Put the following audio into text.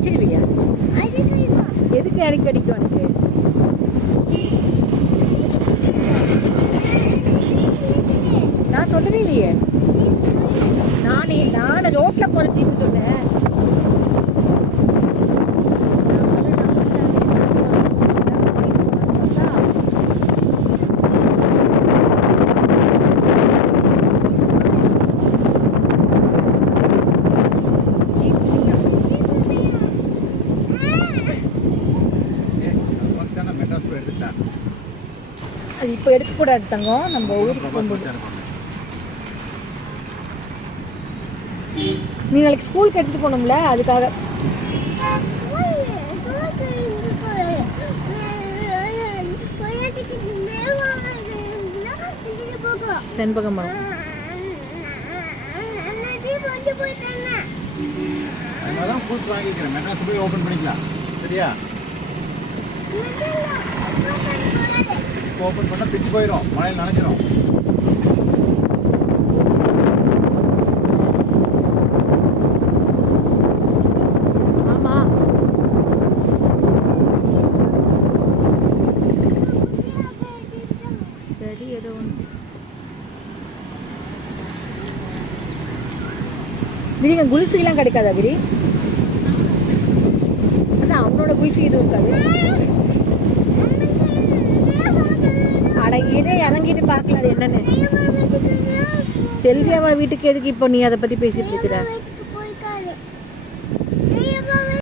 அடிச்சிடுவியா? எதுக்கு அடிக்கடிக்கும் உனக்கு? நான் சொல்லவே இல்லையே. நான் ரோட்ல போறதுன்னு சொன்னேன். அது இப்போ எடுக்கக்கூடாது தங்கம், நம்ம ஊருக்கு போகும்போது. நீ நாளைக்கு ஸ்கூலுக்கு எடுத்துகிட்டு போகணும்ல, அதுக்காக. செண்பகம் மரம் வாங்கிக்கிறேன். மெட்ராஸ் போய் ஓபன் பண்ணிக்கலாம். சரியா? ஓபன் பண்ணா பிச்சு போயிடும், மழையில் நனைஞ்சிடும். ஆமா, சரி. ஏதோ விரிங்க குல்ஃபிலாம் கிடைக்காதா விரி? அதான் அவனோட குல்ஃபி இது இருக்காது. அட இதே இறங்கிட்டு பார்க்கல அது என்னன்னு. செல்வியாவா வீட்டுக்கு எதுக்கு இப்போ நீ அதை பற்றி பேசிட்டு இருக்கிற?